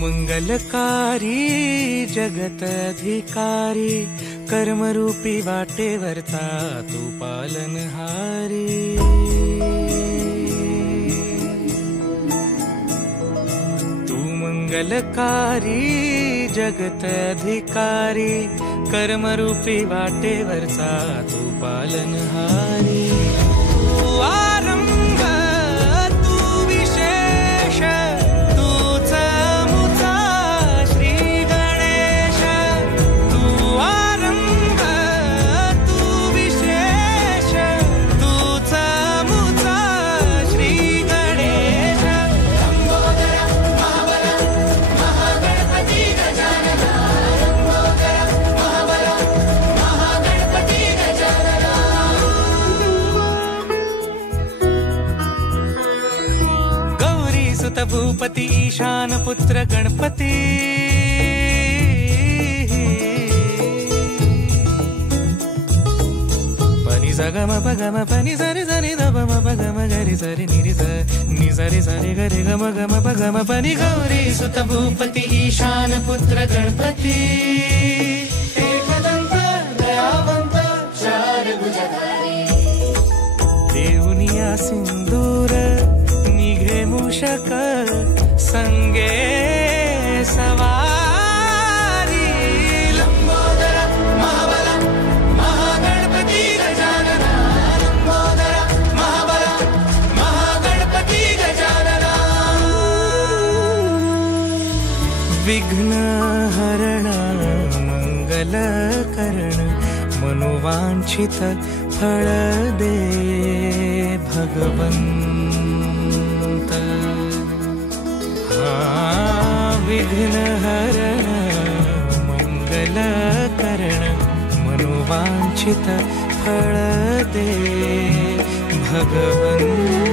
मंगलकारी जगत अधिकारी कर्मरूपी वाटेवरचा तू पालनहारी तू मंगलकारी जगत अधिकारी कर्मरूपी वाटेवरचा तू पालनहारी तू आरंभ तू विशेष तूच मुचा श्री गणेश तू आरंभ तू विशेष तूच मुचा श्री गणेश लंबोदर महाबल महागणपती गजानन लंबोदर महाबल महागणपती गजानन गौरी सुत भूपती ईशान पुत्र गणपती पनि सगम पगम पनि सरि सरि ध म पगम गरि सरि निरि स नि सरि सरि गरि गम गम पगम पनि गौरी सुत भूपती ईशान पुत्र गणपती एकदंत दयावंत चार भुजधारी देऊनिया सिंदूर निघे मूषक संगे सवारी लंबोदर महाबल महागणपती गजानन लंबोदर महाबल महागणपती गजानन विघ्न हरण मंगल करण मनोवांछित फळ दे भगवंत विघ्न हरण मंगल करण मनोवांछित फळ दे भगवंत